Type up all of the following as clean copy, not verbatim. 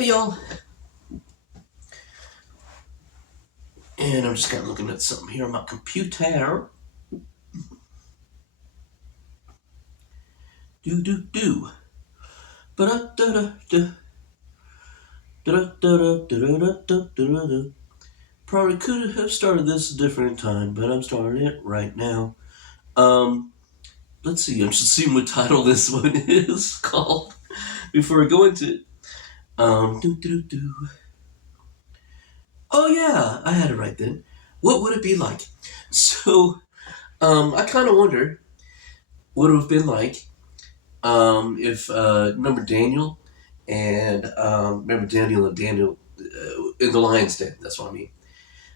Hey y'all, and I'm just kind of looking at something here on my computer. Do do do. Ba da da da da da da da da da da da da. Probably could have started this a different time, but I'm starting it right now. Um, let's see. I'm just seeing what title this one is called before I go into it. Do do do. Oh yeah, I had it right then. What would it be like? So, I kind of wonder what it would have been like if remember Daniel remember Daniel and Daniel in the lion's den. That's what I mean.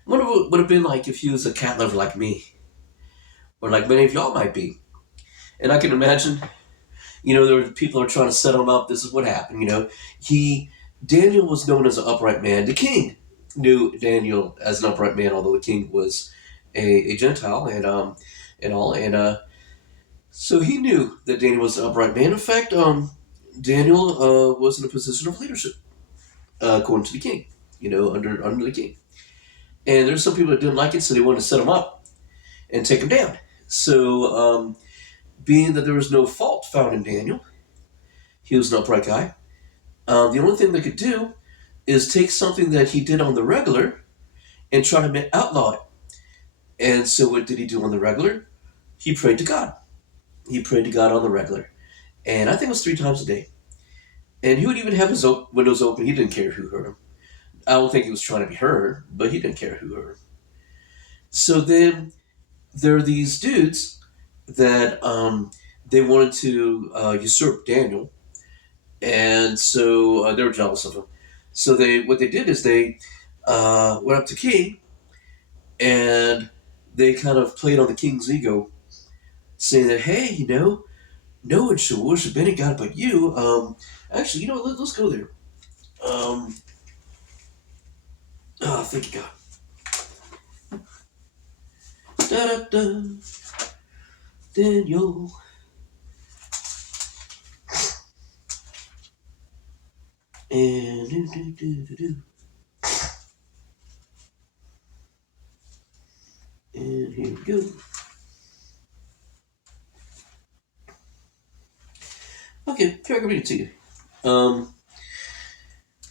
I wonder what it would have been like if he was a cat lover like me, or like many of y'all might be. And I can imagine, there were people who are trying to set him up. This is what happened. He Daniel was known as an upright man. The king knew Daniel as an upright man, although the king was a Gentile and all. And so he knew that Daniel was an upright man. In fact, Daniel was in a position of leadership, according to the king, under the king. And there's some people that didn't like it, so they wanted to set him up and take him down. So, being that there was no fault found in Daniel, he was an upright guy. The only thing they could do is take something that he did on the regular and try to outlaw it. And so, what did he do on the regular? He prayed to God. He prayed to God on the regular. And I think it was 3 times a day. And he would even have his windows open. He didn't care who heard him. I don't think he was trying to be heard, but he didn't care who heard him. So then there are these dudes that they wanted to usurp Daniel, and so they were jealous of him. So what they did is they went up to king, and they kind of played on the king's ego, saying that, hey, no one should worship any god but you. Actually, let's go there. Thank you, God. Da da da. Daniel. And do do do do do. And here we go. Okay, here I can read it to you.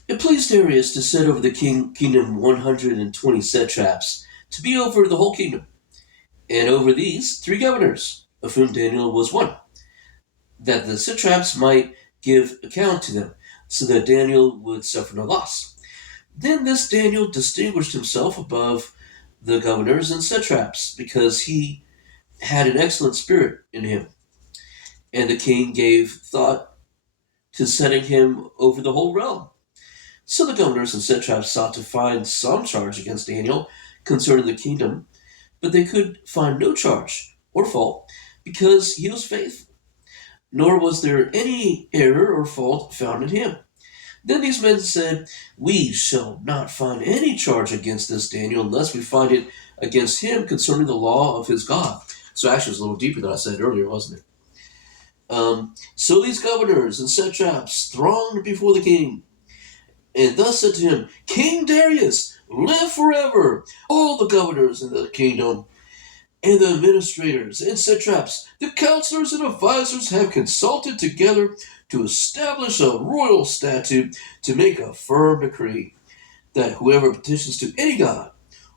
It pleased Darius to set over the kingdom 120 satraps to be over the whole kingdom, and over these 3 governors, of whom Daniel was one, that the satraps might give account to them, so that Daniel would suffer no loss. Then this Daniel distinguished himself above the governors and satraps, because he had an excellent spirit in him. And the king gave thought to setting him over the whole realm. So the governors and satraps sought to find some charge against Daniel concerning the kingdom, but they could find no charge or fault, because he was faithful, nor was there any error or fault found in him. Then these men said, we shall not find any charge against this Daniel unless we find it against him concerning the law of his God. So actually, it was a little deeper than I said earlier, wasn't it? So these governors and satraps thronged before the king, and thus said to him, King Darius, live forever! All the governors in the kingdom, and the administrators and satraps, the counselors and advisors have consulted together to establish a royal statute to make a firm decree that whoever petitions to any god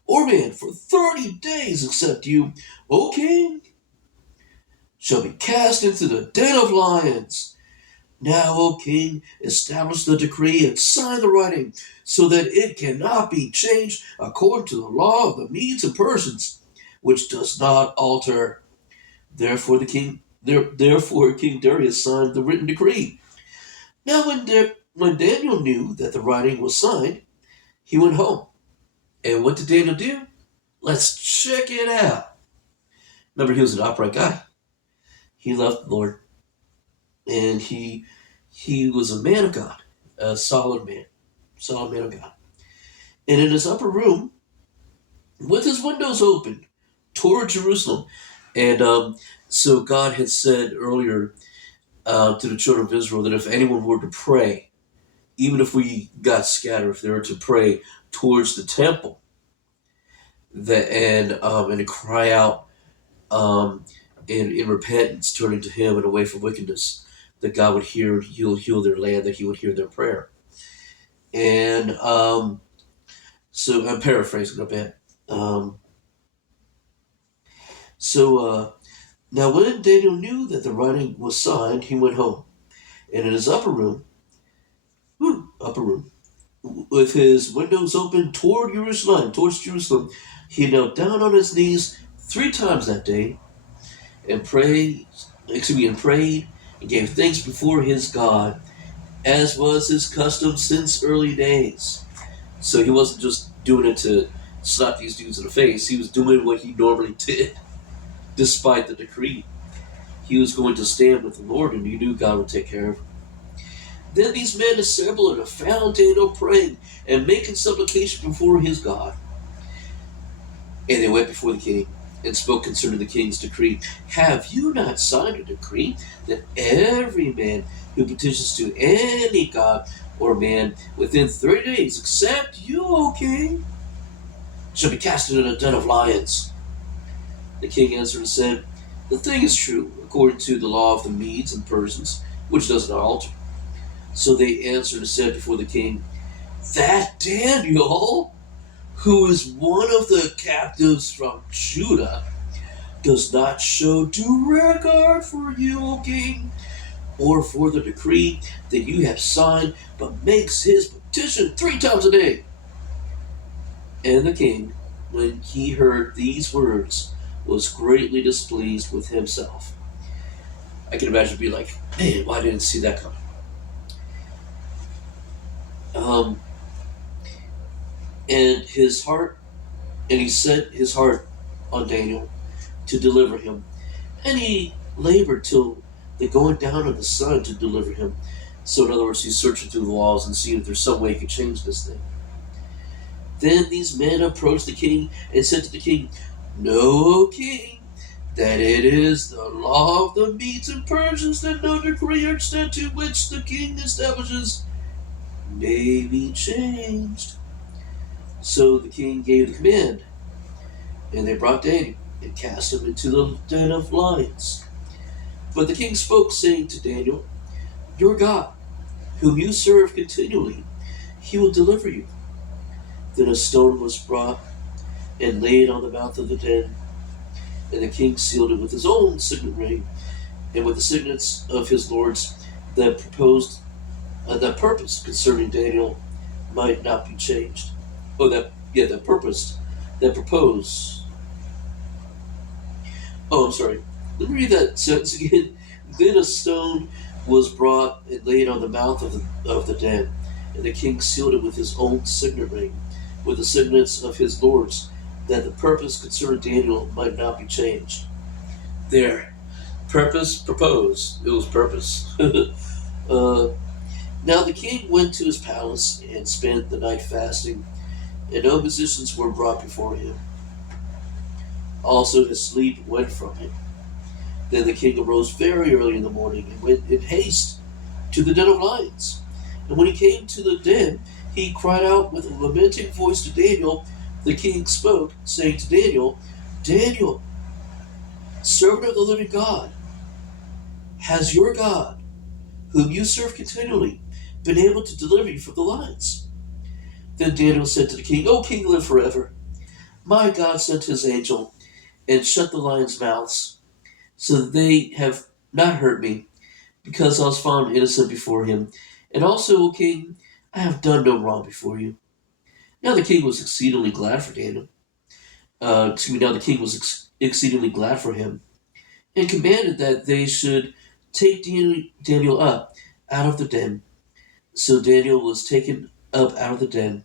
or man for 30 days except you, O king, shall be cast into the den of lions. Now, O king, establish the decree and sign the writing, so that it cannot be changed according to the law of the Medes and Persians, which does not alter. Therefore King Darius signed the written decree. Now, when Daniel knew that the writing was signed, he went home. And what did Daniel do? Let's check it out. Remember, he was an upright guy. He loved the Lord, and he was a man of God, a solid man of God. And in his upper room, with his windows open toward Jerusalem, and so God had said earlier to the children of Israel that if anyone were to pray even if we got scattered, if they were to pray towards the temple and to cry out um, in repentance, turning to Him and away from wickedness, that God would hear, He'll heal their land, that He would hear their prayer. And so I'm paraphrasing a bit. Um, so now, when Daniel knew that the writing was signed, he went home, and in his upper room, with his windows open towards Jerusalem, he knelt down on his knees 3 times that day and prayed and gave thanks before his God, as was his custom since early days. So he wasn't just doing it to slap these dudes in the face. He was doing what he normally did, despite the decree. He was going to stand with the Lord, and he knew God would take care of him. Then these men assembled and found Daniel praying and making supplication before his God. And they went before the king and spoke concerning the king's decree. Have you not signed a decree that every man who petitions to any god or man within 30 days, except you, O king, shall be cast into a den of lions? The king answered and said, the thing is true, according to the law of the Medes and Persians, which does not alter. So they answered and said before the king, that Daniel, who is one of the captives from Judah, does not show due regard for you, O king, or for the decree that you have signed, but makes his petition 3 times a day. And the king, when he heard these words, was greatly displeased with himself. I can imagine being like, man, why didn't I see that coming? Um, and his heart, and he set his heart on Daniel to deliver him, and he labored till the going down of the sun to deliver him. So, in other words, he's searching through the laws and seeing if there's some way he could change this thing. Then these men approached the king and said to the king, know, O king, that it is the law of the Medes and Persians that no decree or statute which the king establishes may be changed. So the king gave the command, and they brought Daniel and cast him into the den of lions. But the king spoke, saying to Daniel, your God, whom you serve continually, he will deliver you. Then a stone was brought and laid on the mouth of the den, and the king sealed it with his own signet ring, and with the signets of his lords that that purpose concerning Daniel might not be changed. Oh, that purpose, that propose. Oh, I'm sorry. Let me read that sentence again. Then a stone was brought and laid on the mouth of the den, and the king sealed it with his own signet ring, with the signets of his lords, that the purpose concerning Daniel might not be changed. There. Purpose, propose. It was purpose. Now the king went to his palace and spent the night fasting, and no musicians were brought before him. Also his sleep went from him. Then the king arose very early in the morning and went in haste to the den of lions. And when he came to the den, he cried out with a lamenting voice to Daniel. The king spoke, saying to Daniel, Daniel, servant of the living God, has your God, whom you serve continually, been able to deliver you from the lions? Then Daniel said to the king, O king, live forever. My God sent his angel and shut the lions' mouths, so that they have not hurt me, because I was found innocent before him. And also, O king, I have done no wrong before you. Now the king was exceedingly glad for Daniel. Now the king was exceedingly glad for him, and commanded that they should take Daniel up out of the den. So Daniel was taken up out of the den,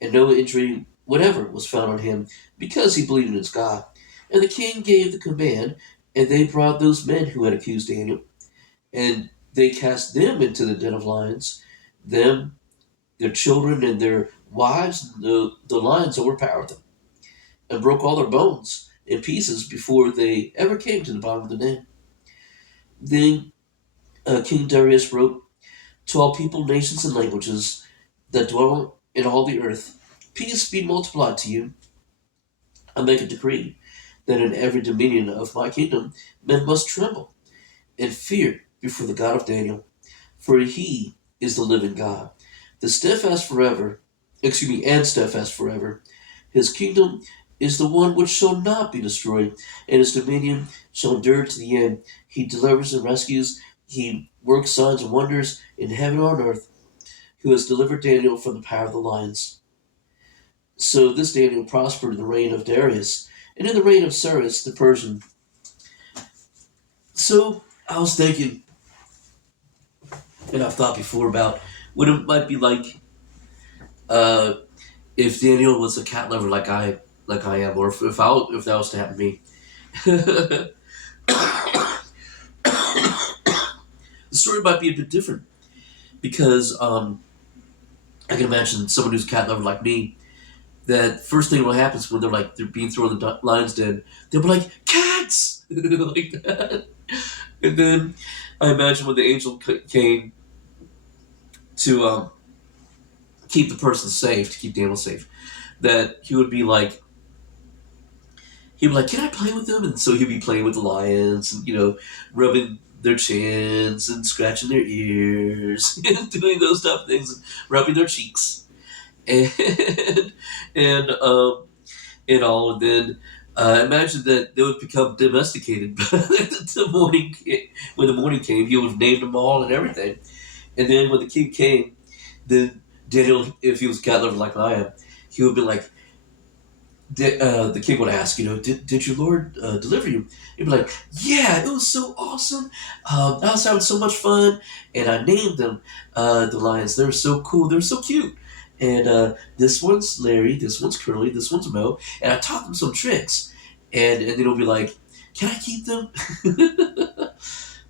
and no injury whatever was found on him, because he believed in his God. And the king gave the command, and they brought those men who had accused Daniel, and they cast them into the den of lions, them, their children, and their wives. The lions overpowered them, and broke all their bones in pieces before they ever came to the bottom of the den. Then King Darius wrote To all people, nations, and languages that dwell in all the earth, peace be multiplied to you. I make a decree that in every dominion of my kingdom men must tremble and fear before the God of Daniel, for he is the living God, the steadfast forever, and steadfast forever. His kingdom is the one which shall not be destroyed, and his dominion shall endure to the end. He delivers and rescues, he works signs and wonders in heaven and on earth, who has delivered Daniel from the power of the lions. So this Daniel prospered in the reign of Darius, and in the reign of Cyrus the Persian. So I was thinking, and I've thought before about what it might be like uh, if Daniel was a cat lover like I am, or if that was to happen to me. The story might be a bit different because I can imagine someone who's a cat lover like me. That first thing what happens when they're being thrown in the lion's den, they'll be like cats like that, and then I imagine when the angel came to keep the person safe, to keep Daniel safe, that he'd be like, can I play with them? And so he'd be playing with the lions and, rubbing their chins and scratching their ears and doing those type of things and rubbing their cheeks. And, and, um, and all. And then imagine that they would become domesticated by when the morning came, he would have named them all and everything. And then when the king came, then Daniel, if he was a cat lover like I am, he would be like, the king would ask, did your lord deliver you? He'd be like, yeah, it was so awesome. I was having so much fun, and I named them the lions. They were so cool. They were so cute. And this one's Larry, this one's Curly, this one's Mo, and I taught them some tricks. And then he'll be like, can I keep them?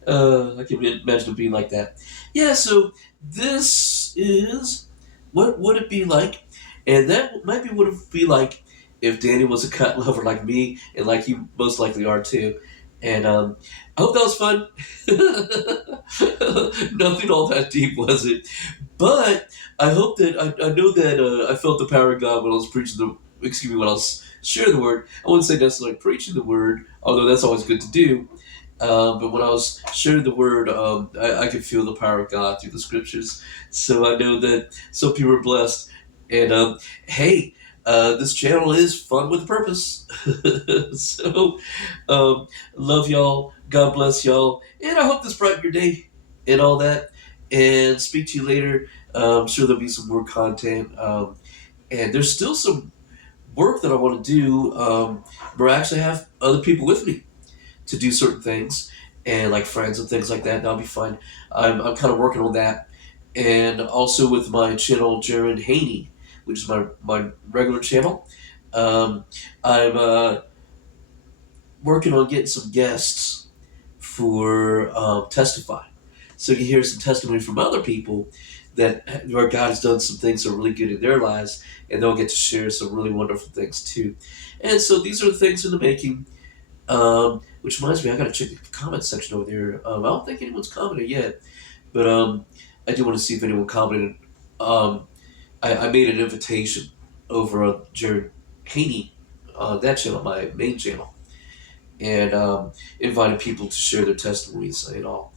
I can imagine it being like that. Yeah, so this is what would it be like, and that might be what it would be like if Daniel was a cat lover like me, and like you most likely are too. And I hope that was fun. Nothing all that deep, was it? But I hope that I know that I felt the power of God when I was preaching when I was sharing the word. I wouldn't say necessarily preaching the word, although that's always good to do. But when I was sharing the word, I could feel the power of God through the scriptures. So I know that some people are blessed. And hey, this channel is fun with a purpose. So love y'all. God bless y'all. And I hope this brightened your day and all that. And speak to you later. I'm sure there'll be some more content. And there's still some work that I want to do where I actually have other people with me to do certain things and like friends and things like that. That'll be fun. I'm kind of working on that. And also with my channel, Jaron Haney, which is my regular channel. I'm working on getting some guests for Testify. So you can hear some testimony from other people where God has done some things that are really good in their lives, and they'll get to share some really wonderful things too. And so these are the things in the making. Which reminds me, I gotta check the comment section over there. I don't think anyone's commented yet, but I do want to see if anyone commented. I made an invitation over on Jared Haney on that channel, my main channel, and invited people to share their testimonies and all.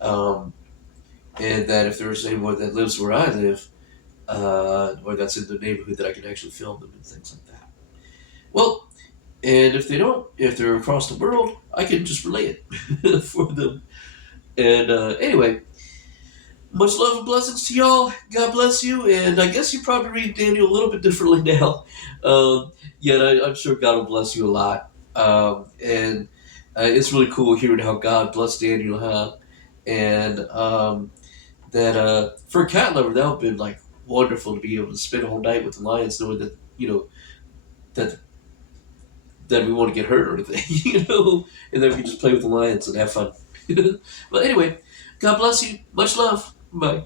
Um, and that if there's anyone that lives where I live, or that's in the neighborhood, that I can actually film them and things like that. Well, and if they're across the world, I can just relay it for them. And anyway, much love and blessings to y'all. God bless you. And I guess you probably read Daniel a little bit differently now. Yet I'm sure God will bless you a lot. And it's really cool hearing how God blessed Daniel, huh? And that for a cat lover, that would have been like wonderful to be able to spend a whole night with the lions, knowing that that we want to get hurt or anything, and then we can just play with the lions and have fun. But anyway, God bless you. Much love. Bye.